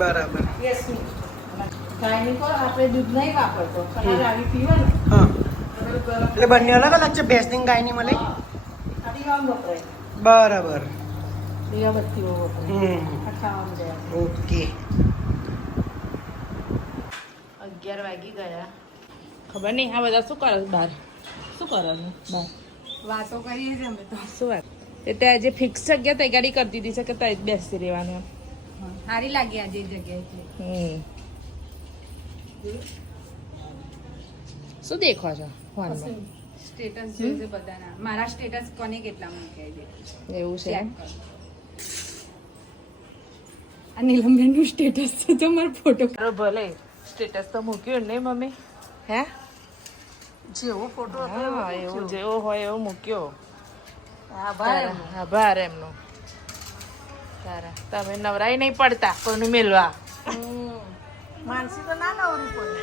બરાબર. યસમી ગાયની પર આપણે દૂધ નહીં વાપરતો, કલર આવી પીવે ને હા, એટલે ગરમ એટલે બંને અલગ અલગ છે, ભેંસની ગાયની મલાઈ. આ દીવામાં વપરાય, બરાબર. દીવાબત્તીઓ વપરાય, હમ, આ ખાવામાં જાય. ઓકે. 11 વાગી ગયા. ખબર નહીં આ બધા શું કરે બહાર, શું કરે બહાર વાતો કરીએ છીએ અમે તો. શું વાત એ તે આજે ફિક્સ જગ્યા તૈયારી કરી દીધી છે કે ત્યાં જ બેસી રહેવાનું એમ. સારી લાગી આજે જગ્યાએ. શું દેખો છો ફોનમાં? સ્ટેટસ જોઈશે બધાના. મારા સ્ટેટસ કોને કેટલા મૂક્યા છે એવું છે એમ? આ નીલમબેન નું સ્ટેટસ છે તો મારો ફોટો. ભલે સ્ટેટસ તો મૂક્યું નહીં મમ્મી? હે જેવો ફોટો હા એવું જેવો હોય એવો મૂક્યો. આભાર. આભાર એમનો. તારા તમે નવરાઈ નહીં પડતા કોઈનું મેળવા. માનસી તો ના નવરી પડે.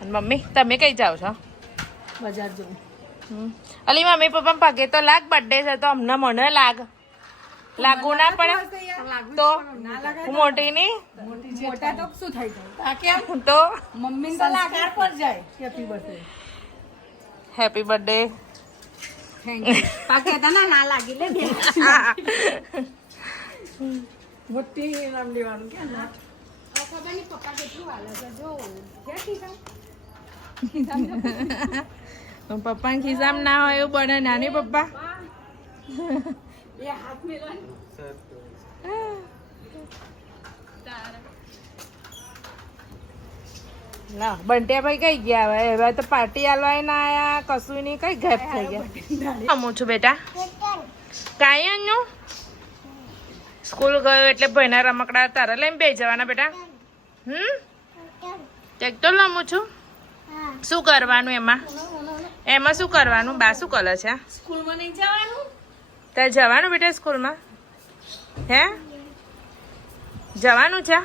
અને મમ્મી તમે કઈ જાઓ છો? બજાર જવું. અલી મમ્મી પપ્પા પગે તો લાગ, બર્થડે છે તો અમને મને લાગ. લાગુ ના પડે તો હું મોટી નહીં મોટા તો શું થઈ જાય? કેમ તો મમ્મી તો લાગાર પર જાય. Happy birthday. Happy birthday. Thank you. પાકે તને ના લાગી લે બે. મોટી નામ લેવાનું કે ના. આ ખબર નહીં પપ્પા કેટલું હાલે છે જો. કે ઠીક પપ્પા ખિસ્સામ ના હોય એવું બને નાની પપ્પા. એ હાથ મેલવાનું. ના બંટિયા ભાઈ કઈ ગયા હવે? હવે તો પાર્ટી આલવા ના આયા, કશું નહીં, કઈ ઘેપ થઈ ગયા. આવું છું બેટા કાંઈ નું સ્કૂલ ગયો એટલે ભાઈના રમકડા તારા લઈને બે જવાના બેટા. ટ્રેક્ટર લમું છું. શું કરવાનું એમાં? એમાં શું કરવાનું? બા શું કરે છે? સ્કૂલમાં નહીં જવાનું? તારે જવાનું બેટા સ્કૂલમાં? હે જવાનું છે?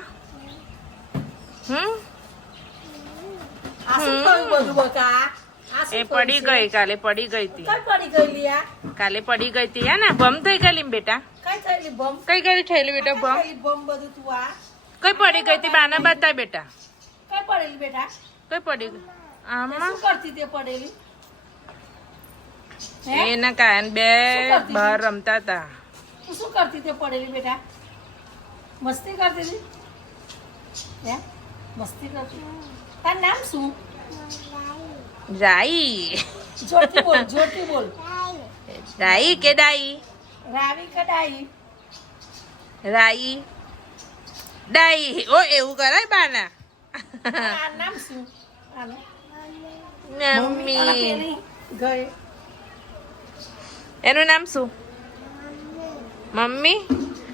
આ શું થયું બધું બકા? એ પડી ગઈ, કાલે પડી ગઈ હતી. કઈ પડી ગઈ લિયા? કાલે પડી ગઈ હતી હે ને? બમ થઈ ગયેલી બેટા. કઈ થયેલી બમ? કઈ ગઈ થયેલી બેટા બમ? થયેલી બમ બધું તું આ? કઈ પડી ગઈ હતી? બાના બતાય બેટા. કઈ પડેલી બેટા? કઈ પડી ગઈ? તે આમાં શું કરતી તે પડેલી? હે? એના કારણે બે બહાર રમતા હતા. તું શું કરતી તે પડેલી બેટા? મસ્તી કરતી હતી? હે? મસ્તી કરતી? તારું નામ શું? રાઈ. જોરથી બોલ, જોરથી બોલ. રાઈ કે ડાઈ? રાવી કે ડાઈ? રાઈ ડાઈ. ઓ એવું કરાય બાના? આ નામ શું? આનું? મમ્મી. પેલી ગઈ. એનું નામ શું? મમ્મી.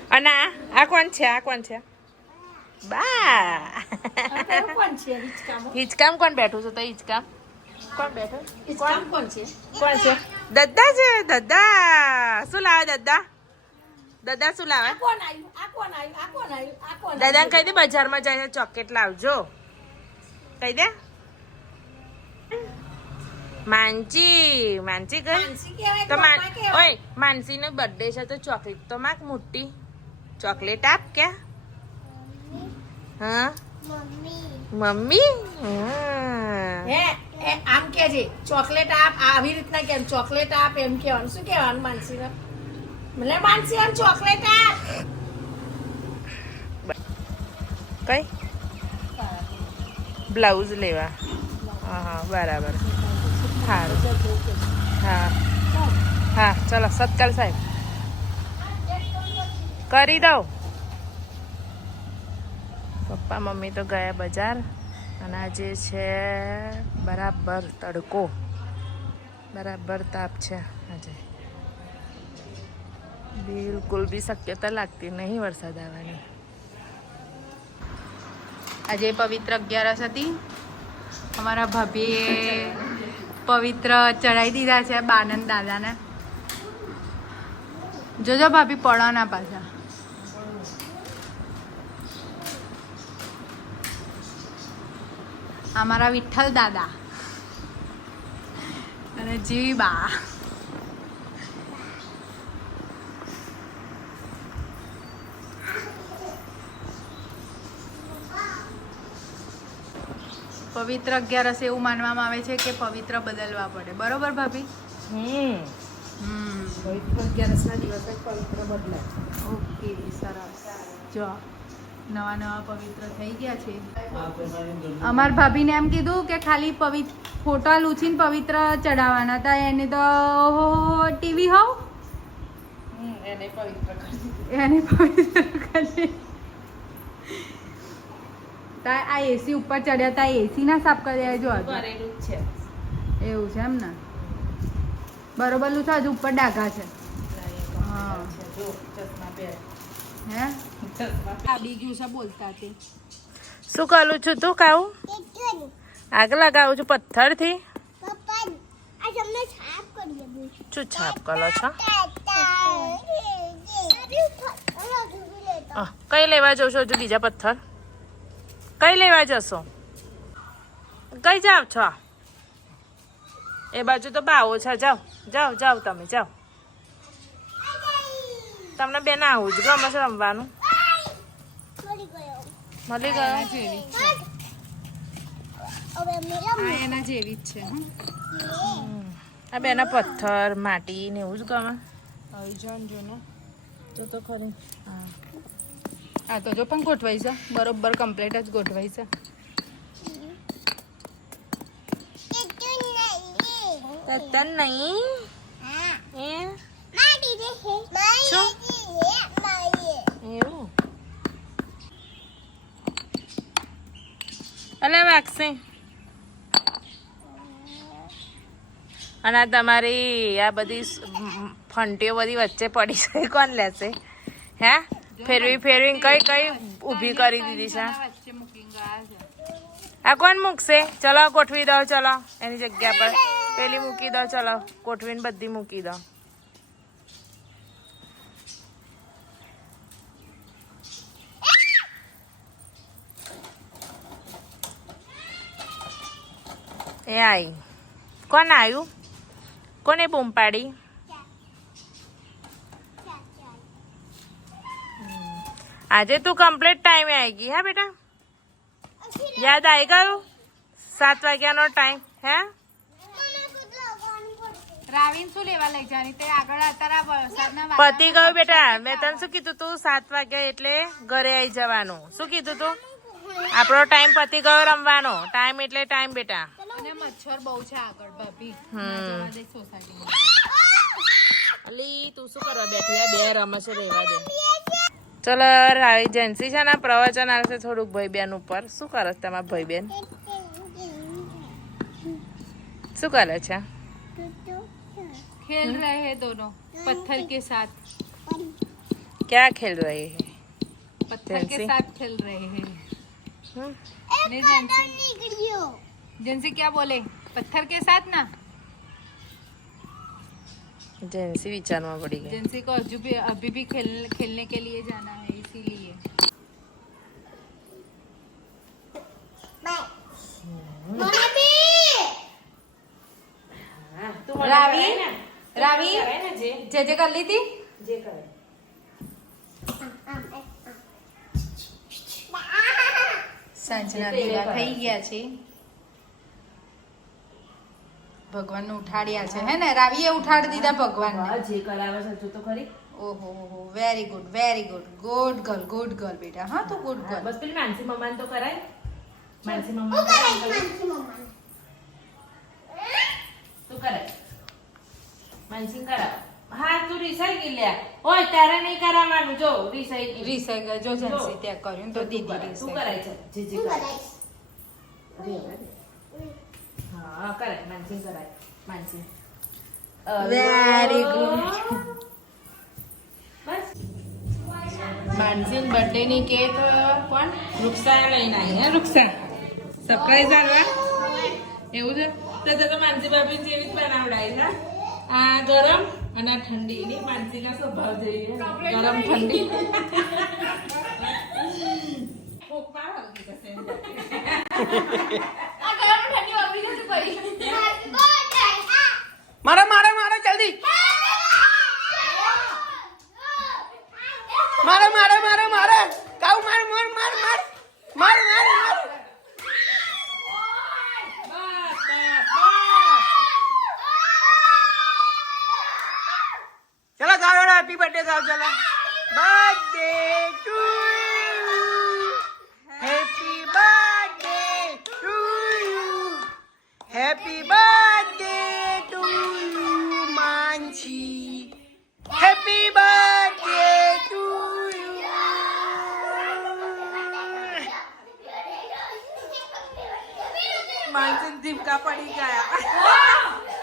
અને આ કોણ છે? આ કોણ છે? બા. અત્યારે કોણ છે હિચકામાં? હિચકામ કોણ બેઠું છે? તો હિચકામ કોણ બેઠું? હિચકામ કોણ છે? કોણ છે? દદ્દા છે. દદ્દા શું લાવે? દદ્દા દદ્દા શું લાવે? આ કોણ આવ્યું? આ કોણ આવ્યું? આ કોણ આવ્યું? આ કોણ દાદાને કહી દે બજારમાં જઈને ચોકલેટ લાવજો. કહી દે. માનસી માનસી ગઈ માનસી કહેવાય તો કે પપ્પા કહેવાય? ઓય માનસી નો બર્થડે છે તો ચોકલેટ તો માગ મોટી ચોકલેટ આપ કે. હા મમ્મી. હે એ આમ કે છે ચોકલેટ આપ, આવી રીતના કેમ ચોકલેટ આપ એમ કહેવાનું? શું કહેવાનું માનસીને? મને માનસી આમ ચોકલેટ આપ. કઈ બ્લાઉઝ લેવા? હા બરાબર. સારું હા હા ચલો સત્કાર સાહેબ કરી દઉં. પપ્પા મમ્મી તો ગયા બજાર અને આજે છે બરાબર તડકો, બરાબર તાપ છે આજે. બિલકુલ બી શક્યતા લાગતી નહીં વરસાદ આવવાની. આજે પવિત્ર 11 હતી. અમારા ભાભીએ પવિત્ર ચડાવી દીધા છે બાનંદ દાદાને. જોજો ભાભી પડો ના પાછા. અમારા વિઠ્ઠલ દાદા અને જીવી બા પવિત્ર 11 એવું માનવામાં આવે છે કે પવિત્ર બદલવા પડે, બરોબર ભાભી? પવિત્ર 11ના દિવસે પવિત્ર બદલાય. ઓકે, સરસ. જો નવા પવિત્ર થઈ ગયા છે. અમાર ભાભીને એમ કીધું કે ખાલી ફોટા લૂછીને પવિત્ર ચડાવવાના હતા, એને તો ટીવી હોવ એને પવિત્ર કરી એને પવિત્ર કરી. આ એસી ઉપર ચડ્યા તા, એસી ના સાફ કર્યા જો કરેલું જ છે. એવું છે એમ ને? બરોબર લૂછા, હજુ ઉપર ડાઘા છે. હા જો ચશ્મા પહેર. હે આડી ગયું છે બોલતા તે. શું કરું છું તું? કાવું આગ લગાવું છું પથ્થરથી. શું છાપ કરો છો? કઈ લેવા જશો હજુ બીજા પથ્થર? કઈ લેવા જશો? કઈ જાવ છો? એ બાજુ તો બાવો છે. જાઓ જાઓ જાઓ, તમે જાઓ. તમને બેન આવું જ ગમે છે રમવાનું? મળી ગયો. એના જેવી જ છે. આ બેના પથ્થર માટી ને એવું જ ગમે. આવી જો ને તો ખરી. હા, આ તો જો પણ ગોઠવાઈ છે બરોબર, કમ્પ્લીટ જ ગોઠવાઈ છે. તન નહીં એ એવું અલે વાગશે. અને આ તમારી આ બધી ફંટીઓ બધી વચ્ચે પડી છે, કોણ લેશે? હે ફેરવી ફેરવી કઈ ઊભી કરી દીધી છે. વચ્ચે મૂકી ગયા છે. આ કોણ મૂકશે? ચલો ગોઠવી દો, ચલો એની જગ્યા પર પેલી મૂકી દો. ચલો ગોઠવીને બધી મૂકી દો. એ આઈ. કોણ આવ્યું? કોને બૂમ પાડી? આજે તું કમ્પ્લીટ ટાઈમે આવી ગઈ. હા બેટા, યાદ આવી ગયું 7 વાગ્યાનો ટાઈમ? હે રાવીન શું લેવા લઈ જવાની? તે આગળ અત્યારે વરસાદના પતી ગયું બેટા. મેં તને શું કીધું તું? 7 વાગ્યા એટલે ઘરે આવી જવાનું. શું કીધું તું? આપણો ટાઈમ પતી ગયો રમવાનો. ટાઈમ એટલે ટાઈમ બેટા. અને મચ્છર બહુ છે આગળ ભાભી. સોસાયટીમાં અલી તું શું કરવા બેઠી? આ બે રમે છે, રહેવા દે. ચલો રાવી જેન્સી છે ને પ્રવચન આવશે થોડુંક ભાઈ બેન ઉપર. શું કરે છે તમારા ભાઈ બેન? શું કરે છે? खेल रहे हैं दोनों पत्थर के साथ. क्या खेल रहे हैं? पत्थर के साथ खेल रहे हैं. जिनसे क्या बोले? पत्थर के साथ ना. जेंसी विचार में पड़ी गई. जिनसे को अभी भी खेलने के लिए जाना है, इसीलिए. रावी जे कर ली थी. जे करे સાંજના દીવા થઈ ગયા છે. ભગવાનને ઉઠાડ્યા છે. હે ને રાવીએ ઉઠાડી દીધા ભગવાનને. જે કરાવે છે તું તો ખરી. ઓહો very good very good. Good girl બેટા. હા તો ગુડ ગર્લ. બસ પેલી માનસી મમ્માને તો કરાય. માનસી મમ્મા તું કરાય. માનસી કરાવ. હા તું રિસાઈ ગઈ લ્યા. ઓય તારે નહીં કરાવવાનું. જો રિસાઈ ગઈ. રીસાઈ જો જનસી ત્યાં કર્યું ને તો દીદી તું રીસાઈ. કરાય છે. જે કરાય. હા કરાય. માનસી કરાય. માનસી વેરી ગુડ. બસ માનસી બર્થડે ની કેક કોણ? રૂક્ષા લઈને આવી. હે રૂક્ષા સરપ્રાઈઝ આલવા એવું છે. તો માનસી ભાભી જેવી જ બનાવડાવી. હા આ ગરમ અને આ ઠંડી. ની માનસીના સ્વભાવ જેવી ગરમ ઠંડી. ફૂંક મારો હલકી થશે. મારો મારો મારો જલ્દી મારો મારો મારો મારો કાઉ માર માર માર માર માર માર માર હેપી બર્થડે ગાઓ ચલો birthday to you happy birthday to you happy birthday to you Mansi happy birthday to you માનસિક ધીમકા પડી ગયા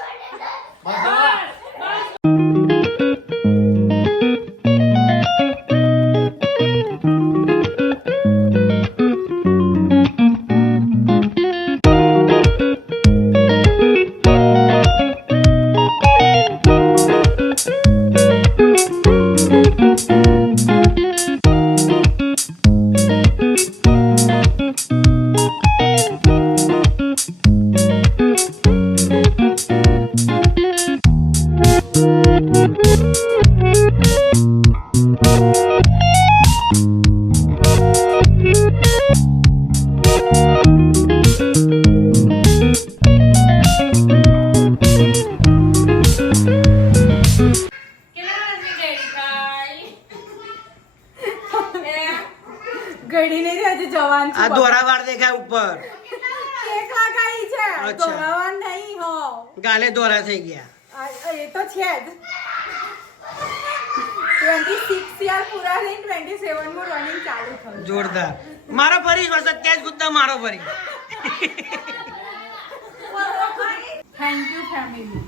ઘડી નહીં હજી જવાન આ દોરા વાળ દેખાય ઉપર કેક લગાઈ છે અચ્છા. દોરાવાન નહીં હો ગાલે દોરા થઈ ગયા એ તો છે જ 26 યર પૂરા થઈને 27 માં રનિંગ ચાલુ થયું જોરદાર મારો ફરી વરસાદ ત્યાં જ ગુદ્દા મારો ફરી થેન્ક યુ ફેમિલી